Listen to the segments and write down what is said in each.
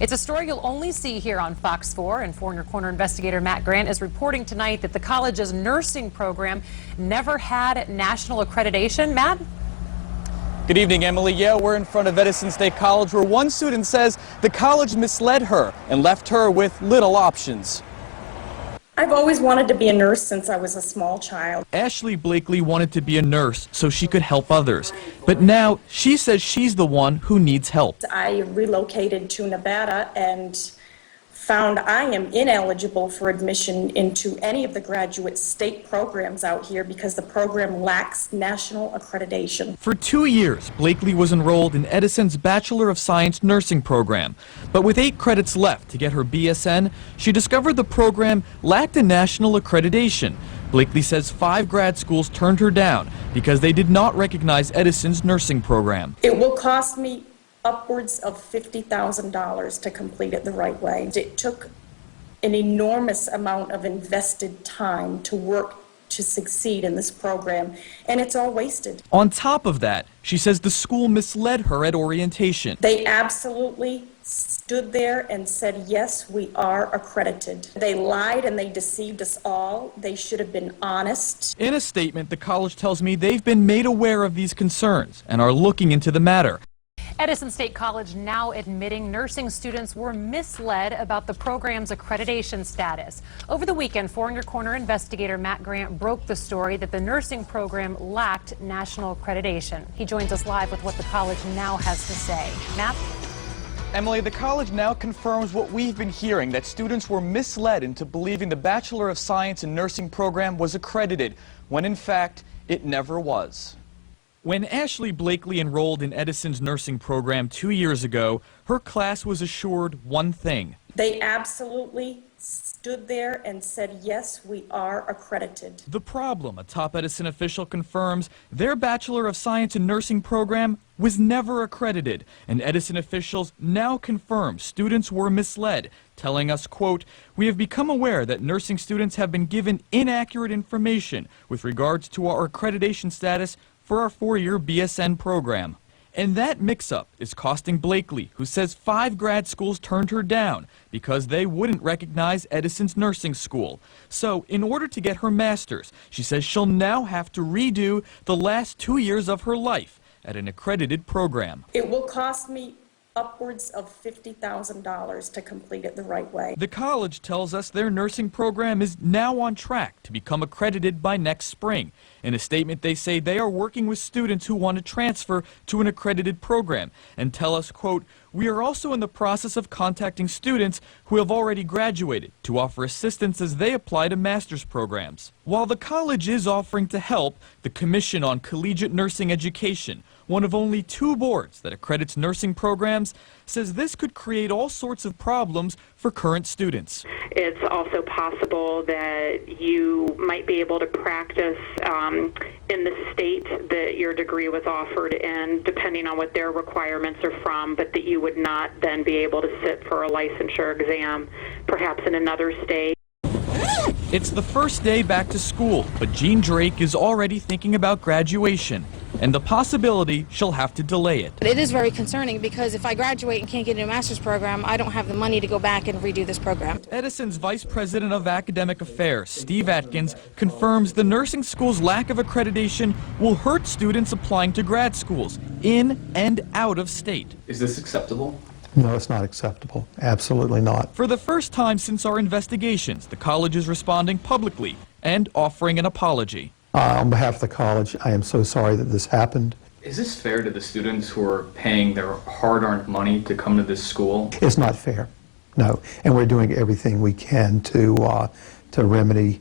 It's a story you'll only see here on Fox 4, and Foreign Corner investigator Matt Grant is reporting tonight that the college's nursing program never had national accreditation. Matt? Good evening, Emily. Yeah, we're in front of Edison State College, where one student says the college misled her and left her with little options. I've always wanted to be a nurse since I was a small child. Ashley Blakely wanted to be a nurse so she could help others. But now she says she's the one who needs help. I relocated to Nevada and found I am ineligible for admission into any of the graduate state programs out here because the program lacks national accreditation. For 2 years, Blakely was enrolled in Edison's Bachelor of Science nursing program. But with 8 credits left to get her BSN, she discovered the program lacked a national accreditation. Blakely says 5 grad schools turned her down because they did not recognize Edison's nursing program. It will cost me upwards of $50,000 to complete it the right way. It took an enormous amount of invested time to work to succeed in this program, and it's all wasted. On top of that, she says the school misled her at orientation. They absolutely stood there and said, yes, we are accredited. They lied and they deceived us all. They should have been honest. In a statement, the college tells me they've been made aware of these concerns and are looking into the matter. Edison State College now admitting nursing students were misled about the program's accreditation status. Over the weekend, Foreign Corner investigator Matt Grant broke the story that the nursing program lacked national accreditation. He joins us live with what the college now has to say. Matt? Emily, the college now confirms what we've been hearing, that students were misled into believing the Bachelor of Science in Nursing program was accredited, when in fact it never was. When Ashley Blakely enrolled in Edison's nursing program 2 years ago, her class was assured one thing. They absolutely stood there and said, yes, we are accredited. The problem, a top Edison official confirms, their Bachelor of Science in Nursing program was never accredited, and Edison officials now confirm students were misled, telling us, quote, "We have become aware that nursing students have been given inaccurate information with regards to our accreditation status for our 4-year BSN program." And that mix-up is costing Blakely, who says 5 grad schools turned her down because they wouldn't recognize Edison's nursing school. So, in order to get her master's, she says she'll now have to redo the last 2 years of her life at an accredited program. It will cost me upwards of $50,000 to complete it the right way. The college tells us their nursing program is now on track to become accredited by next spring. In a statement, they say they are working with students who want to transfer to an accredited program and tell us, quote, "We are also in the process of contacting students who have already graduated to offer assistance as they apply to master's programs." While the college is offering to help, the Commission on Collegiate Nursing Education, one of only 2 boards that accredits nursing programs, says this could create all sorts of problems for current students. It's also possible that you might be able to practice in the state that your degree was offered in, depending on what their requirements are from, but that you would not then be able to sit for a licensure exam, perhaps in another state. It's the first day back to school, but Jean Drake is already thinking about graduation and the possibility she'll have to delay it. It is very concerning because if I graduate and can't get into a master's program, I don't have the money to go back and redo this program. Edison's Vice President of Academic Affairs, Steve Atkins, confirms the nursing school's lack of accreditation will hurt students applying to grad schools in and out of state. Is this acceptable? No, it's not acceptable. Absolutely not. For the first time since our investigations, the college is responding publicly and offering an apology. On behalf of the college, I am so sorry that this happened. Is this fair to the students who are paying their hard-earned money to come to this school? It's not fair, no. And we're doing everything we can to remedy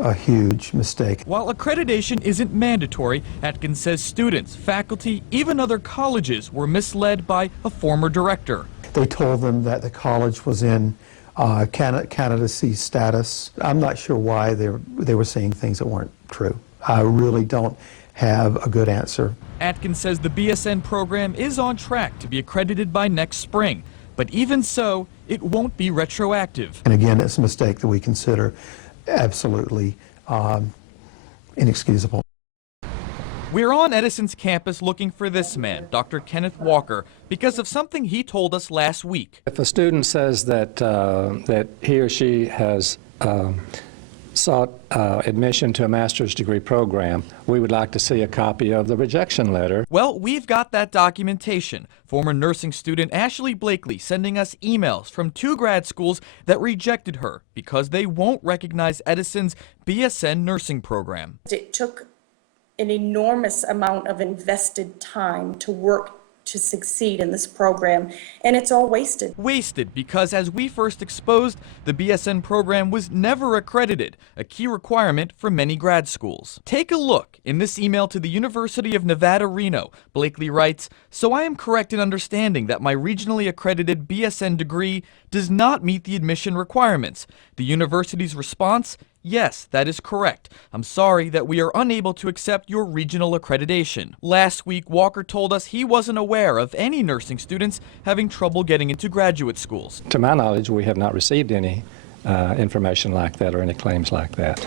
a huge mistake. While accreditation isn't mandatory, Atkins says students, faculty, even other colleges were misled by a former director. They told them that the college was in candidacy status. I'm not sure why they were saying things that weren't true. I really don't have a good answer. Atkins says the BSN program is on track to be accredited by next spring, but even so, it won't be retroactive. And again, it's a mistake that we consider absolutely inexcusable. We're on Edison's campus looking for this man, Dr. Kenneth Walker, because of something he told us last week. If a student says that, that he or she has sought admission to a master's degree program, we would like to see a copy of the rejection letter. Well, we've got that documentation. Former nursing student Ashley Blakely sending us emails from 2 grad schools that rejected her because they won't recognize Edison's BSN nursing program. It took an enormous amount of invested time to work to succeed in this program, and it's all wasted. Wasted because, as we first exposed, the BSN program was never accredited, a key requirement for many grad schools. Take a look. In this email to the University of Nevada, Reno, Blakely writes, "So I am correct in understanding that my regionally accredited BSN degree does not meet the admission requirements." The university's response: "Yes, that is correct. I'm sorry that we are unable to accept your regional accreditation." Last week, Walker told us he wasn't aware of any nursing students having trouble getting into graduate schools. To my knowledge, we have not received any information like that or any claims like that.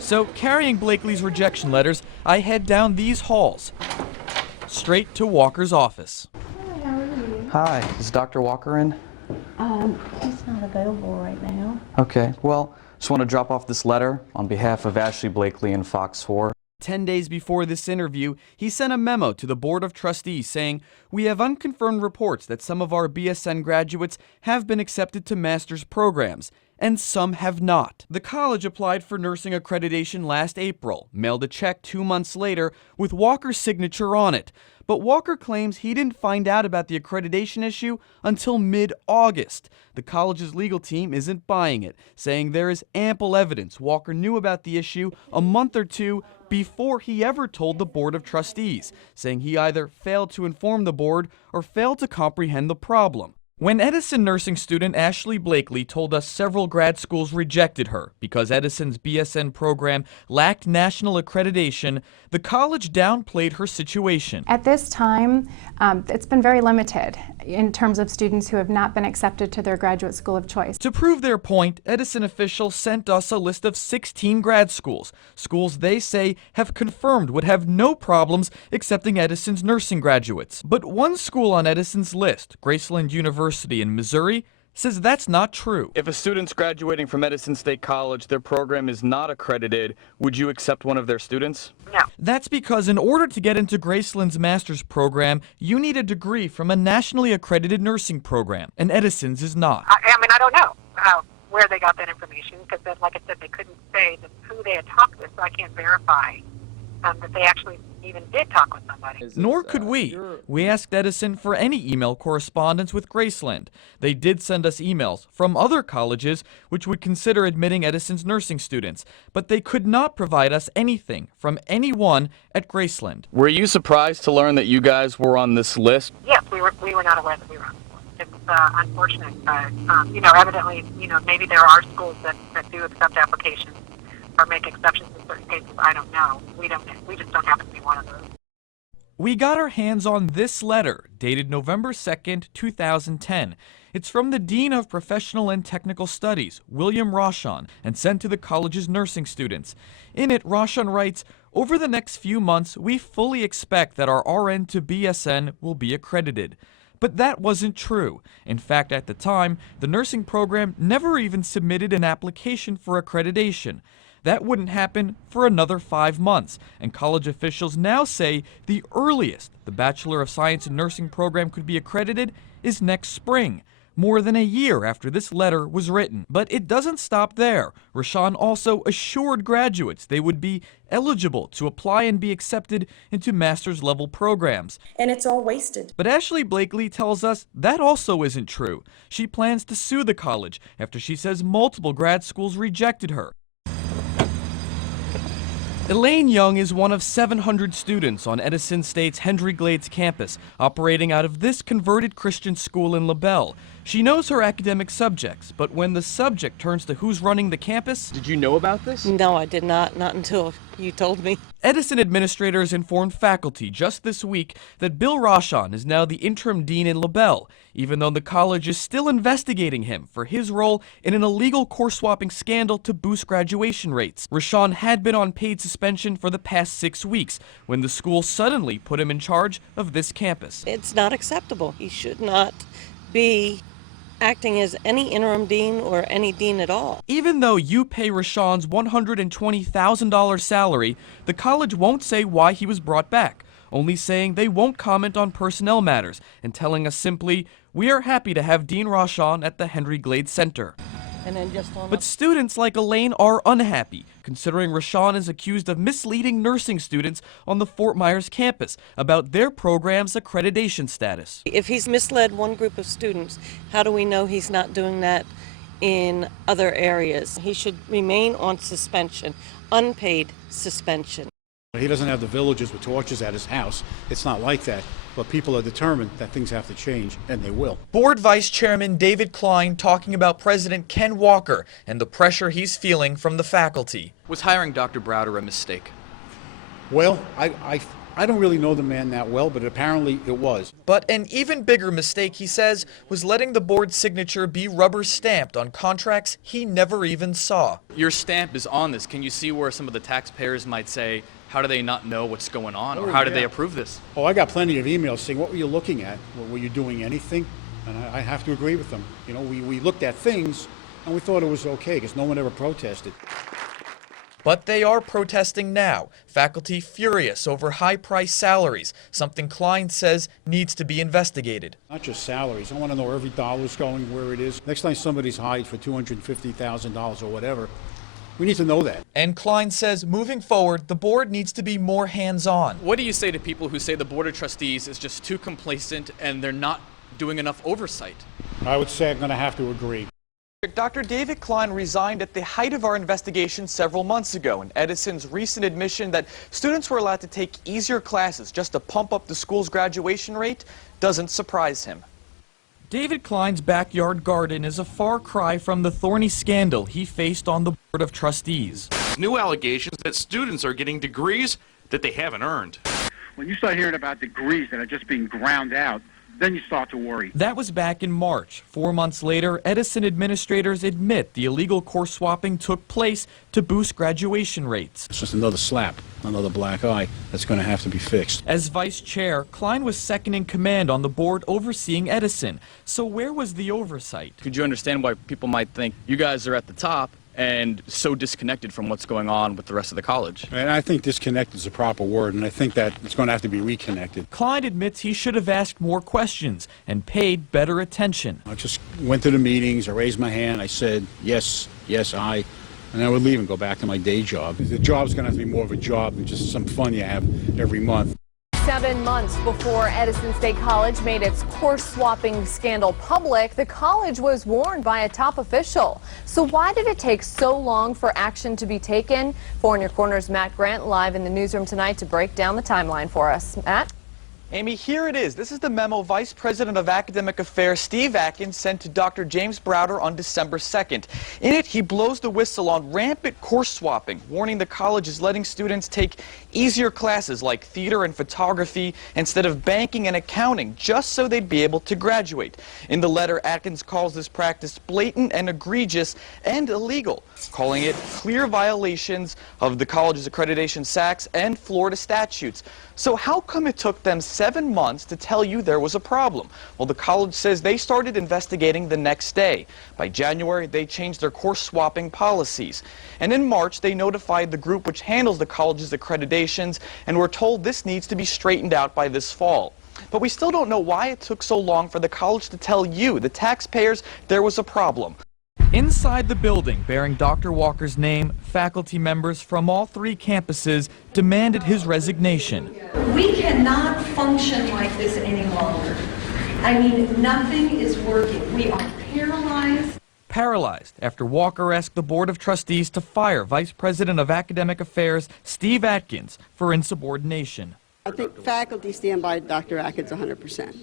So, carrying Blakely's rejection letters, I head down these halls, straight to Walker's office. Hi, how are you? Hi, is Dr. Walker in? He's not available right now. Okay, well, just want to drop off this letter on behalf of Ashley Blakely and Fox 4. 10 days before this interview, he sent a memo to the Board of Trustees saying, "We have unconfirmed reports that some of our BSN graduates have been accepted to master's programs, and some have not." The college applied for nursing accreditation last April, mailed a check 2 months later with Walker's signature on it. But Walker claims he didn't find out about the accreditation issue until mid-August. The college's legal team isn't buying it, saying there is ample evidence Walker knew about the issue a month or 2 before he ever told the Board of Trustees, saying he either failed to inform the board or failed to comprehend the problem. When Edison nursing student Ashley Blakely told us several grad schools rejected her because Edison's BSN program lacked national accreditation, the college downplayed her situation. At this time, it's been very limited in terms of students who have not been accepted to their graduate school of choice. To prove their point, Edison officials sent us a list of 16 grad schools, schools they say have confirmed would have no problems accepting Edison's nursing graduates. But one school on Edison's list, Graceland University in Missouri, says that's not true. If a student's graduating from Edison State College, their program is not accredited, would you accept one of their students? No. That's because in order to get into Graceland's master's program, you need a degree from a nationally accredited nursing program, and Edison's is not. I mean, I don't know where they got that information, because, like I said, they couldn't say who they had talked with, so I can't verify that they actually even did talk with somebody. Nor could we. We asked Edison for any email correspondence with Graceland. They did send us emails from other colleges which would consider admitting Edison's nursing students, but they could not provide us anything from anyone at Graceland. Were you surprised to learn that you guys were on this list? Yes, we were not aware that we were on the list. It was unfortunate, but evidently, maybe there are schools that do accept applications or make exceptions in certain cases. I don't know. We just don't happen to be one of those. We got our hands on this letter, dated November 2nd, 2010. It's from the Dean of Professional and Technical Studies, William Rochon, and sent to the college's nursing students. In it, Rochon writes, "Over the next few months, we fully expect that our RN to BSN will be accredited." But that wasn't true. In fact, at the time, the nursing program never even submitted an application for accreditation. That wouldn't happen for another 5 months, and college officials now say the earliest the Bachelor of Science in Nursing program could be accredited is next spring, more than a year after this letter was written. But it doesn't stop there. Rochon also assured graduates they would be eligible to apply and be accepted into master's level programs. And it's all wasted. But Ashley Blakely tells us that also isn't true. She plans to sue the college after she says multiple grad schools rejected her. Elaine Young is one of 700 students on Edison State's Hendry Glades campus, operating out of this converted Christian school in LaBelle. She knows her academic subjects, but when the subject turns to who's running the campus... Did you know about this? No, I did not until you told me. Edison administrators informed faculty just this week that Bill Rochon is now the interim dean in LaBelle, even though the college is still investigating him for his role in an illegal course swapping scandal to boost graduation rates. Rochon had been on paid suspension for the past 6 weeks when the school suddenly put him in charge of this campus. It's not acceptable. He should not be acting as any interim dean or any dean at all. Even though you pay Rochon's $120,000 salary, the college won't say why he was brought back, only saying they won't comment on personnel matters and telling us simply, "We are happy to have Dean Rochon at the Henry Glade Center." And then just on But students like Elaine are unhappy, considering Rochon is accused of misleading nursing students on the Fort Myers campus about their program's accreditation status. if he's misled one group of students, how do we know he's not doing that in other areas? He should remain on suspension, unpaid suspension. He doesn't have the villagers with torches at his house. It's not like that. But people are determined that things have to change, and they will. Board Vice Chairman David Klein talking about President Ken Walker and the pressure he's feeling from the faculty. Was hiring Dr. Browder a mistake? Well, I don't really know the man that well, but apparently it was. But an even bigger mistake, he says, was letting the board's signature be rubber stamped on contracts he never even saw. Your stamp is on this. Can you see where some of the taxpayers might say, how do they not know what's going on, or how did they approve this? Oh, I got plenty of emails saying, what were you looking at? Were you doing anything? And I have to agree with them. You know, we looked at things, and we thought it was okay, because no one ever protested. But they are protesting now, faculty furious over high-priced salaries, something Klein says needs to be investigated. Not just salaries. I want to know where every dollar's going, where it is. Next time somebody's hired for $250,000 or whatever, we need to know that. And Klein says moving forward, the board needs to be more hands-on. What do you say to people who say the Board of Trustees is just too complacent and they're not doing enough oversight? I would say I'm going to have to agree. Dr. David Klein resigned at the height of our investigation several months ago, and Edison's recent admission that students were allowed to take easier classes just to pump up the school's graduation rate doesn't surprise him. David Klein's backyard garden is a far cry from the thorny scandal he faced on the Board of Trustees. New allegations that students are getting degrees that they haven't earned. When you start hearing about degrees that are just being ground out, then you start to worry. That was back in March. 4 months later, Edison administrators admit the illegal course swapping took place to boost graduation rates. It's just another slap, another black eye that's going to have to be fixed. As vice chair, Klein was second in command on the board overseeing Edison. So where was the oversight? Could you understand why people might think you guys are at the top and so disconnected from what's going on with the rest of the college? And I think disconnect is a proper word, and I think that it's going to have to be reconnected. Klein admits he should have asked more questions and paid better attention. I just went to the meetings, I raised my hand, I said, yes, yes, I, and I would leave and go back to my day job. The job's going to have to be more of a job than just some fun you have every month. 7 months before Edison State College made its course swapping scandal public, the college was warned by a top official. So why did it take so long for action to be taken? 4 in Your Corner's Matt Grant live in the newsroom tonight to break down the timeline for us. Matt? Amy, here it is. This is the memo Vice President of Academic Affairs Steve Atkins sent to Dr. James Browder on December 2nd. In it, he blows the whistle on rampant course swapping, warning the college is letting students take easier classes like theater and photography instead of banking and accounting, just so they'd be able to graduate. In the letter, Atkins calls this practice blatant and egregious and illegal, calling it clear violations of the college's accreditation SACs and Florida statutes. So how come it took them 7 months to tell you there was a problem? Well, the college says they started investigating the next day. By January, they changed their course swapping policies. And in March, they notified the group which handles the college's accreditations and were told this needs to be straightened out by this fall. But we still don't know why it took so long for the college to tell you, the taxpayers, there was a problem. Inside the building, bearing Dr. Walker's name, faculty members from all 3 campuses demanded his resignation. We cannot function like this any longer. I mean, nothing is working. We are paralyzed. Paralyzed after Walker asked the Board of Trustees to fire Vice President of Academic Affairs Steve Atkins for insubordination. I think faculty stand by Dr. Atkins 100%.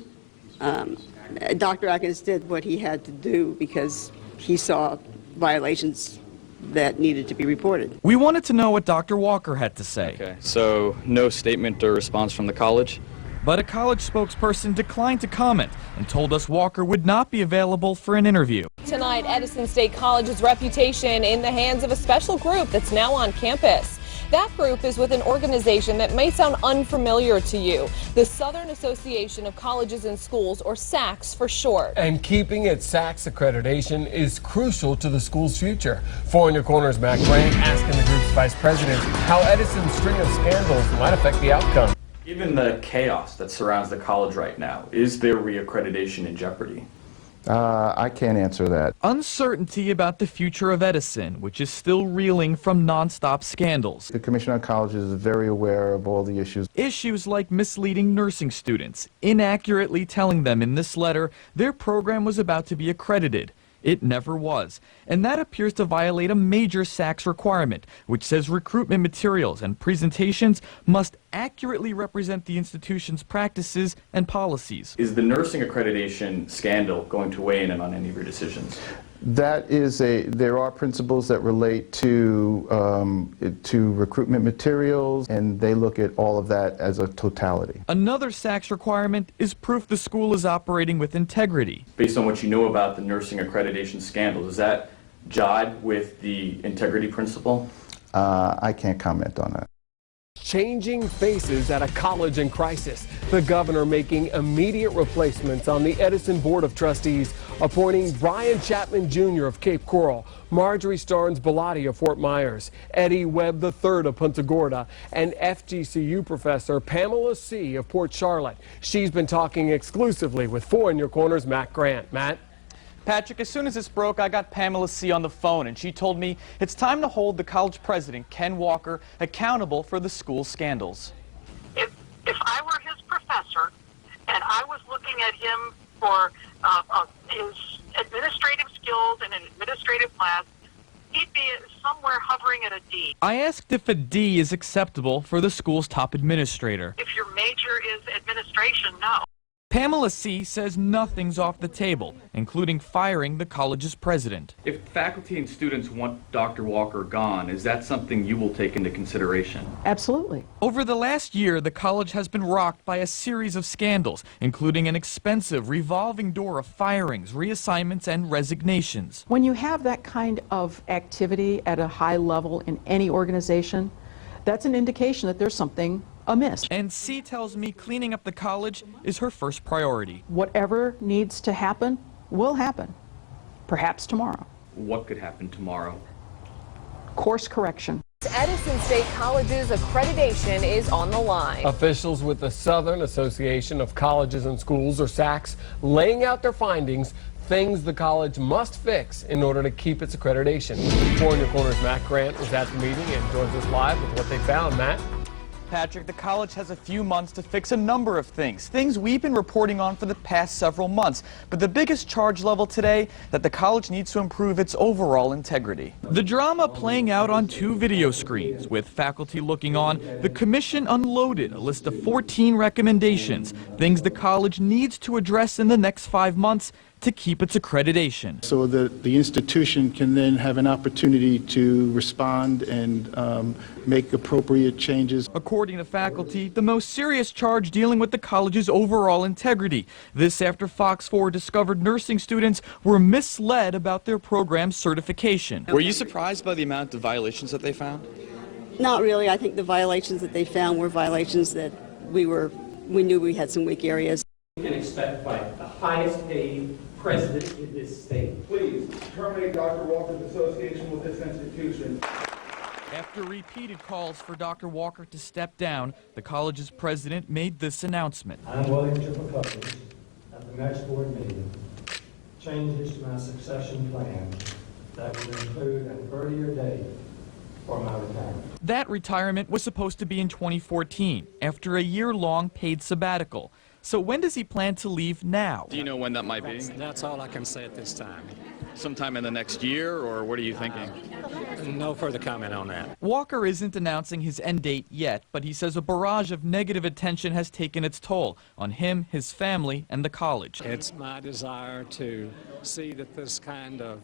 Dr. Atkins did what he had to do because he saw violations that needed to be reported. We wanted to know what Dr. Walker had to say. Okay, so no statement or response from the college? But a college spokesperson declined to comment and told us Walker would not be available for an interview. Tonight, Edison State College's reputation in the hands of a special group that's now on campus. That group is with an organization that may sound unfamiliar to you, the Southern Association of Colleges and Schools, or SACS for short. And keeping its SACS accreditation is crucial to the school's future. 4 in Your Corner's Matt Grant asking the group's vice president how Edison's string of scandals might affect the outcome. Given the chaos that surrounds the college right now, is their reaccreditation in jeopardy? I can't answer that. Uncertainty about the future of Edison, which is still reeling from nonstop scandals. The Commission on Colleges is very aware of all the issues. Issues like misleading nursing students, inaccurately telling them in this letter their program was about to be accredited. It never was. And that appears to violate a major SACS requirement, which says recruitment materials and presentations must accurately represent the institution's practices and policies. Is the nursing accreditation scandal going to weigh in on any of your decisions? There are principles that relate to recruitment materials, and they look at all of that as a totality. Another SACS requirement is proof the school is operating with integrity. Based on what you know about the nursing accreditation scandal, does that jibe with the integrity principle? I can't comment on that. Changing faces at a college in crisis. The governor making immediate replacements on the Edison Board of Trustees, appointing Brian Chapman Jr. of Cape Coral, Marjorie Starnes Bellotti of Fort Myers, Eddie Webb III of Punta Gorda, and FGCU professor Pamela C. of Port Charlotte. She's been talking exclusively with 4 in Your Corner's Matt Grant. Matt? Patrick, as soon as this broke, I got Pamela C. on the phone, and she told me it's time to hold the college president, Ken Walker, accountable for the school's scandals. If I were his professor and I was looking at him for his administrative skills in an administrative class, he'd be somewhere hovering at a D. I asked if a D is acceptable for the school's top administrator. If your major is administration, no. Pamela C. says nothing's off the table, including firing the college's president. If faculty and students want Dr. Walker gone, is that something you will take into consideration? Absolutely. Over the last year, the college has been rocked by a series of scandals, including an expensive revolving door of firings, reassignments, and resignations. When you have that kind of activity at a high level in any organization, that's an indication that there's something amiss. And C tells me cleaning up the college is her first priority. Whatever needs to happen will happen, perhaps tomorrow. What could happen tomorrow? Course correction. Edison State College's accreditation is on the line. Officials with the Southern Association of Colleges and Schools, or SACS, laying out their findings, things the college must fix in order to keep its accreditation. 4 in Your Corner's Matt Grant was at the meeting and joins us live with what they found. Matt? Patrick, the college has a few months to fix a number of things we've been reporting on for the past several months. But the biggest charge level today, that the college needs to improve its overall integrity. The drama playing out on 2 video screens. With faculty looking on, the commission unloaded a list of 14 recommendations, things the college needs to address in the next 5 months to keep its accreditation. So that the institution can then have an opportunity to respond and make appropriate changes. According to faculty, the most serious charge dealing with the college's overall integrity. This after Fox 4 discovered nursing students were misled about their program's certification. Were you surprised by the amount of violations that they found? Not really. I think the violations that they found were violations that we knew we had some weak areas. You can expect by the highest paid president in this state. Please terminate Dr. Walker's association with this institution. After repeated calls for Dr. Walker to step down, the college's president made this announcement. I'm willing to propose at the next board meeting changes to my succession plan that would include an earlier date for my retirement. That retirement was supposed to be in 2014, after a year-long paid sabbatical. So when does he plan to leave now? Do you know when that might be? That's all I can say at this time. Sometime in the next year, or what are you thinking? No further comment on that. Walker isn't announcing his end date yet, but he says a barrage of negative attention has taken its toll on him, his family, and the college. It's my desire to see that this kind of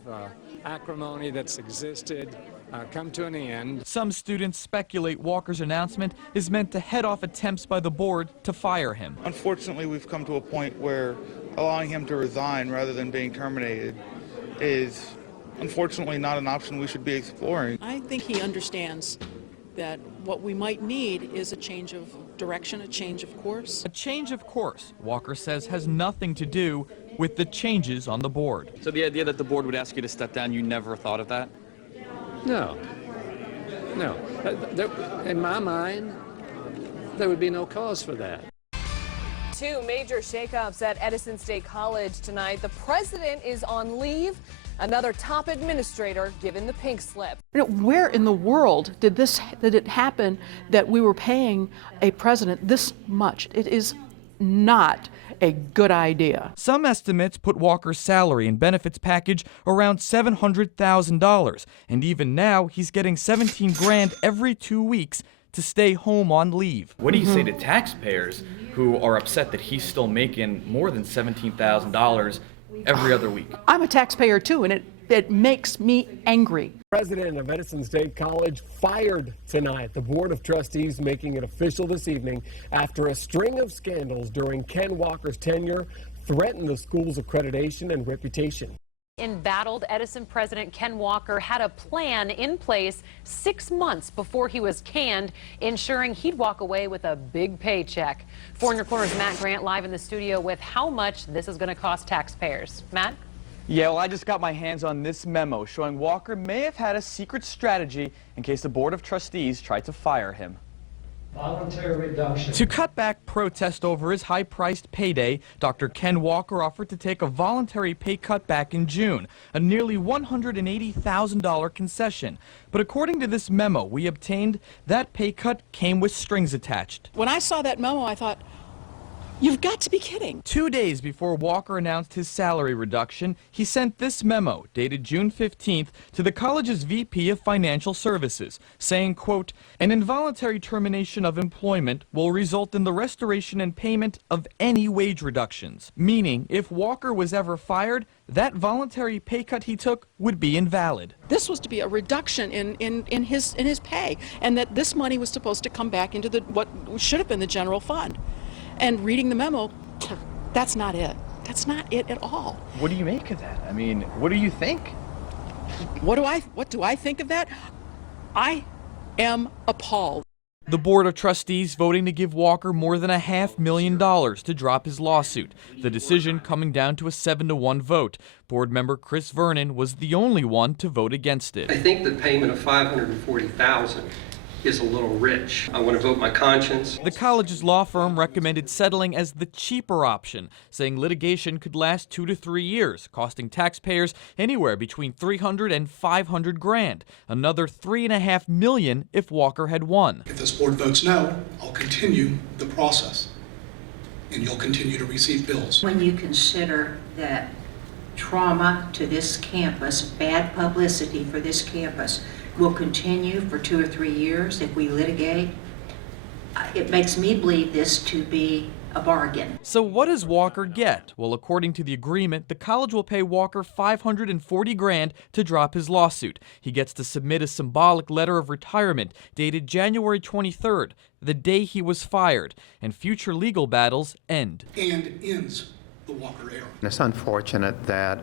acrimony that's existed come to an end. Some students speculate Walker's announcement is meant to head off attempts by the board to fire him. Unfortunately, we've come to a point where allowing him to resign rather than being terminated is unfortunately not an option we should be exploring. I think he understands that what we might need is a change of direction, a change of course. A change of course, Walker says, has nothing to do with the changes on the board. So the idea that the board would ask you to step down, you never thought of that? No. In my mind, there would be no cause for that. Two major shakeups at Edison State College tonight. The president is on leave. Another top administrator given the pink slip. Where in the world did it happen that we were paying a president this much? It is not a good idea. Some estimates put Walker's salary and benefits package around $700,000, and even now he's getting $17 grand every 2 weeks to stay home on leave. What do you say to taxpayers who are upset that he's still making more than $17,000 every other week? I'm a taxpayer too, and it makes me angry. President of Edison State College fired tonight. The Board of Trustees making it official this evening after a string of scandals during Ken Walker's tenure threatened the school's accreditation and reputation. Embattled Edison President Ken Walker had a plan in place 6 months before he was canned, ensuring he'd walk away with a big paycheck. 4 in Your Corner's Matt Grant live in the studio with how much this is going to cost taxpayers. Matt? Yeah, well, I just got my hands on this memo showing Walker may have had a secret strategy in case the Board of Trustees tried to fire him. Voluntary reduction. To cut back protest over his high-priced payday, Dr. Ken Walker offered to take a voluntary pay cut back in June, a nearly $180,000 concession. But according to this memo we obtained, that pay cut came with strings attached. When I saw that memo, I thought, you've got to be kidding. 2 days before Walker announced his salary reduction, he sent this memo, dated June 15th, to the college's VP of Financial Services, saying, quote, an involuntary termination of employment will result in the restoration and payment of any wage reductions. Meaning, if Walker was ever fired, that voluntary pay cut he took would be invalid. This was to be a reduction in his pay, and that this money was supposed to come back into what should have been the general fund. And reading the memo, that's not it. That's not it at all. What do you make of that? I mean, what do you think? What do I think of that? I am appalled. The Board of Trustees voting to give Walker more than $500,000 to drop his lawsuit. The decision coming down to a 7-1 vote. Board member Chris Vernon was the only one to vote against it. I think the payment of $540,000 is a little rich. I want to vote my conscience. The college's law firm recommended settling as the cheaper option, saying litigation could last 2 to 3 years, costing taxpayers anywhere between $300 and $500 grand, another $3.5 million if Walker had won. If this board votes no, I'll continue the process, and you'll continue to receive bills. When you consider that trauma to this campus, bad publicity for this campus, will continue for 2 or 3 years if we litigate, it makes me believe this to be a bargain. So what does Walker get? Well, according to the agreement, the college will pay Walker $540 grand to drop his lawsuit. He gets to submit a symbolic letter of retirement dated January 23rd, the day he was fired, and future legal battles end. And ends the Walker era. It's unfortunate that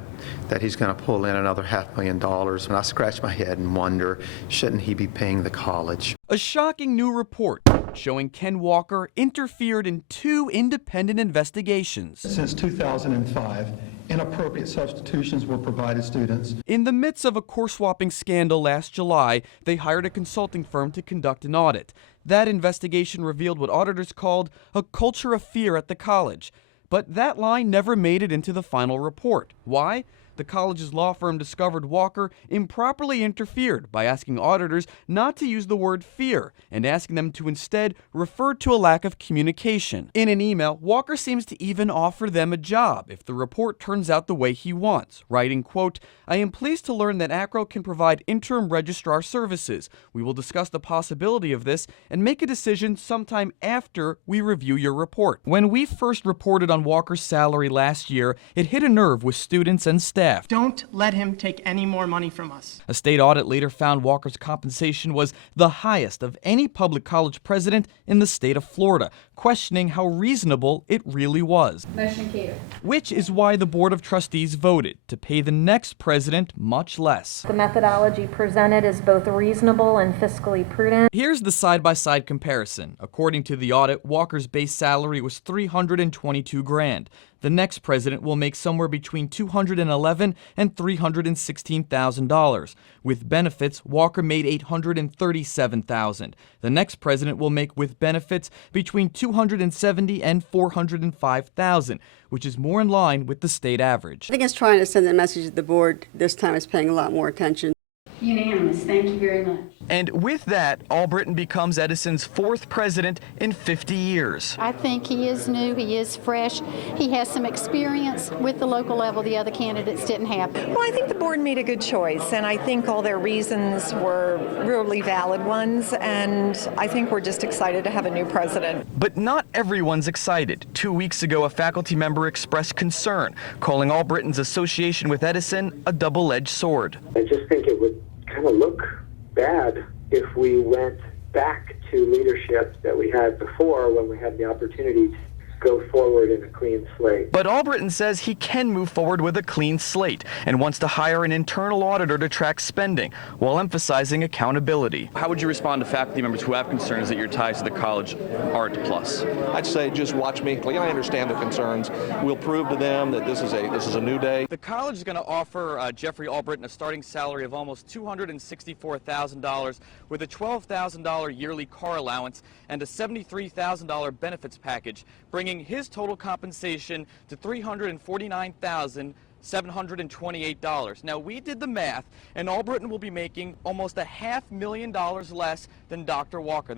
he's going to pull in another $500,000, and I scratch my head and wonder, shouldn't he be paying the college? A shocking new report showing Ken Walker interfered in 2 independent investigations. Since 2005, inappropriate substitutions were provided students. In the midst of a course-swapping scandal last July, they hired a consulting firm to conduct an audit. That investigation revealed what auditors called a culture of fear at the college. But that line never made it into the final report. Why? the college's law firm discovered Walker improperly interfered by asking auditors not to use the word fear and asking them to instead refer to a lack of communication. In an email, Walker seems to even offer them a job if the report turns out the way he wants, writing, quote, "I am pleased to learn that ACRO can provide interim registrar services. We will discuss the possibility of this and make a decision sometime after we review your report." When we first reported on Walker's salary last year, it hit a nerve with students and staff. Don't let him take any more money from us. A state audit later found Walker's compensation was the highest of any public college president in the state of Florida, questioning how reasonable it really was. Motion carried. Which is why the Board of Trustees voted to pay the next president much less. The methodology presented is both reasonable and fiscally prudent. Here's the side-by-side comparison. According to the audit, Walker's base salary was $322,000. The next president will make somewhere between $211,000 and $316,000. With benefits, Walker made $837,000. The next president will make with benefits between $270,000 and $405,000, which is more in line with the state average. I think it's trying to send a message that the board this time is paying a lot more attention. Unanimous. Thank you very much. And with that, Albritton becomes Edison's fourth president in 50 years. I think he is new, he is fresh, he has some experience with the local level the other candidates didn't have. Well, I think the board made a good choice, and I think all their reasons were really valid ones, and I think we're just excited to have a new president. But not everyone's excited. 2 weeks ago, a faculty member expressed concern, calling Albritton's association with Edison a double-edged sword. I just think it would kind of look bad if we went back to leadership that we had before when we had the opportunity to go forward in a clean slate. But Albritton says he can move forward with a clean slate and wants to hire an internal auditor to track spending while emphasizing accountability. How would you respond to faculty members who have concerns that your ties to the college aren't plus? I'd say just watch me. I understand the concerns. We'll prove to them that this is a new day. The college is going to offer Jeffrey Albritton a starting salary of almost $264,000 with a $12,000 yearly car allowance and a $73,000 benefits package, bringing his total compensation to $349,728. Now, we did the math, and Albritton will be making almost $500,000 less than Dr. Walker.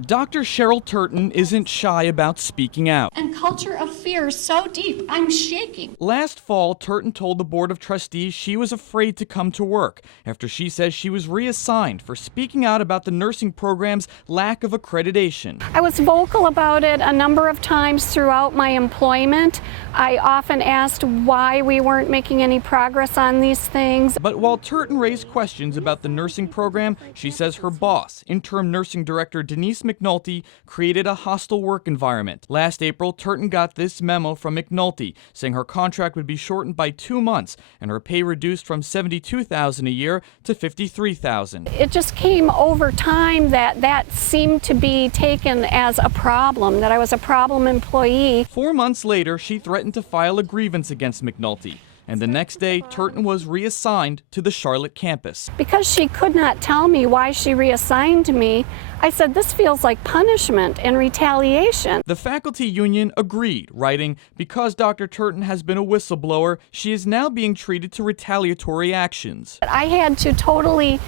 Dr. Cheryl Turton isn't shy about speaking out. And culture of fear so deep, I'm shaking. Last fall, Turton told the Board of Trustees she was afraid to come to work after she says she was reassigned for speaking out about the nursing program's lack of accreditation. I was vocal about it a number of times throughout my employment. I often asked why we weren't making any progress on these things. But while Turton raised questions about the nursing program, she says her boss, interim nursing director Denise McNulty, created a hostile work environment. Last April, Turton got this memo from McNulty saying her contract would be shortened by 2 months and her pay reduced from $72,000 a year to $53,000. It just came over time that seemed to be taken as a problem, that I was a problem employee. 4 months later, she threatened to file a grievance against McNulty. And the next day, Turton was reassigned to the Charlotte campus. Because she could not tell me why she reassigned me, I said, this feels like punishment and retaliation. The faculty union agreed, writing, because Dr. Turton has been a whistleblower, she is now being treated to retaliatory actions. I had to totally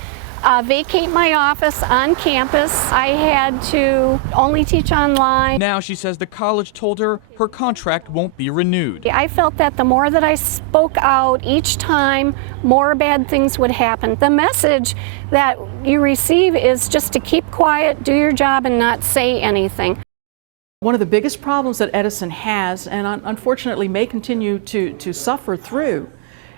vacate my office on campus. I had to only teach online. Now she says the college told her her contract won't be renewed. I felt that the more that I spoke out each time, more bad things would happen. The message that you receive is just to keep quiet, do your job, and not say anything. One of the biggest problems that Edison has, and unfortunately may continue to suffer through,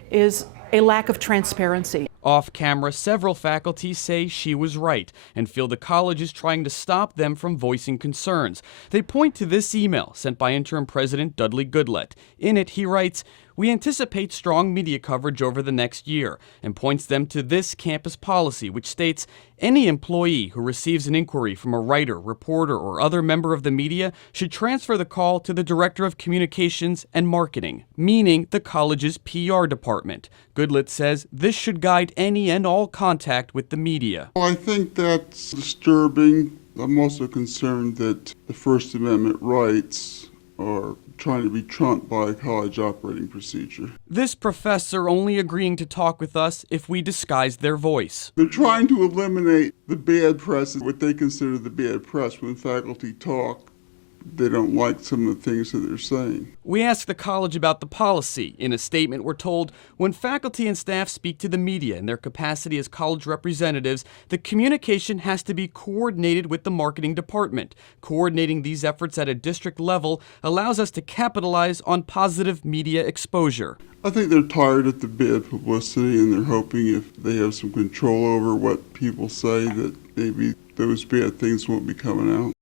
is a lack of transparency. Off camera, several faculty say she was right and feel the college is trying to stop them from voicing concerns. They point to this email sent by interim president Dudley Goodlett. In it, he writes, "We anticipate strong media coverage over the next year," and points them to this campus policy, which states, any employee who receives an inquiry from a writer, reporter, or other member of the media should transfer the call to the Director of Communications and Marketing, meaning the college's PR department. Goodlett says this should guide any and all contact with the media. Well, I think that's disturbing. I'm also concerned that the First Amendment rights are trying to be trumped by a college operating procedure. This professor only agreeing to talk with us if we disguised their voice. They're trying to eliminate the bad press, what they consider the bad press. When faculty talk, they don't like some of the things that they're saying. We asked the college about the policy. In a statement, we're told, when faculty and staff speak to the media in their capacity as college representatives, the communication has to be coordinated with the marketing department. Coordinating these efforts at a district level allows us to capitalize on positive media exposure. I think they're tired of the bad publicity, and they're hoping if they have some control over what people say that maybe those bad things won't be coming out.